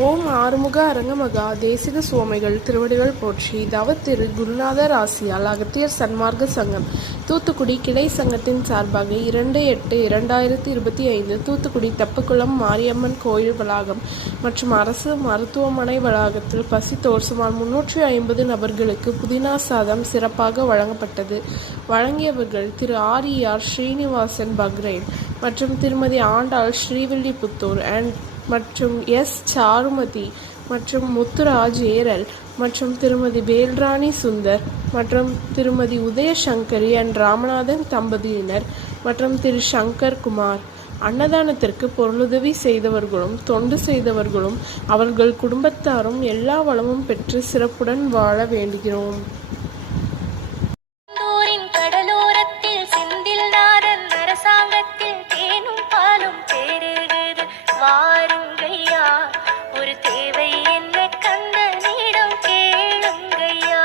ஓம் ஆறுமுக அரங்கமகா தேசிக சுவாமிகள் திருவடிகள் போற்றி. தவத்திரு குருநாதர் ஆசியால் அகத்தியர் சன்மார்க்க சங்கம் தூத்துக்குடி கிளை சங்கத்தின் சார்பாக 2/8/2025 தூத்துக்குடி தெப்பக்குளம் மாரியம்மன் கோயில் வளாகம் மற்றும் அரசு மருத்துவமனை வளாகத்தில் பசித்தோர் சுமார் 350 நபர்களுக்கு புதினா சாதம் சிறப்பாக வழங்கப்பட்டது. வழங்கியவர்கள் திரு ஆர் ஸ்ரீனிவாசன் பக்ரைன் மற்றும் திருமதி ஆண்டாள் ஸ்ரீவில்லிபுத்தூர் மற்றும் எஸ் சாருமதி மற்றும் முத்துராஜ் ஏரல் மற்றும் திருமதி வேல்ராணி சுந்தர் மற்றும் திருமதி உதயசங்கரி ராமநாதன் தம்பதியினர் மற்றும் திரு சங்கர் குமார். அன்னதானத்திற்கு பொருளுதவி செய்தவர்களும் தொண்டு செய்தவர்களும் அவர்கள் குடும்பத்தாரும் எல்லா வளமும் பெற்று சிறப்புடன் வாழ வேண்டுகிறோம். ஒரு தேவை என்ன கந்தனிடம் கேளுங்கய்யா.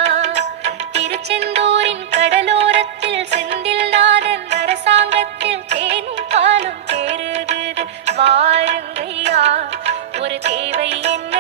திருச்செந்தூரின் கடலோரத்தில் செந்தில் நாதன் அரசாங்கத்தில் தேனும் பாலும் பெருகுது வாருங்கய்யா. ஒரு தேவை என்ன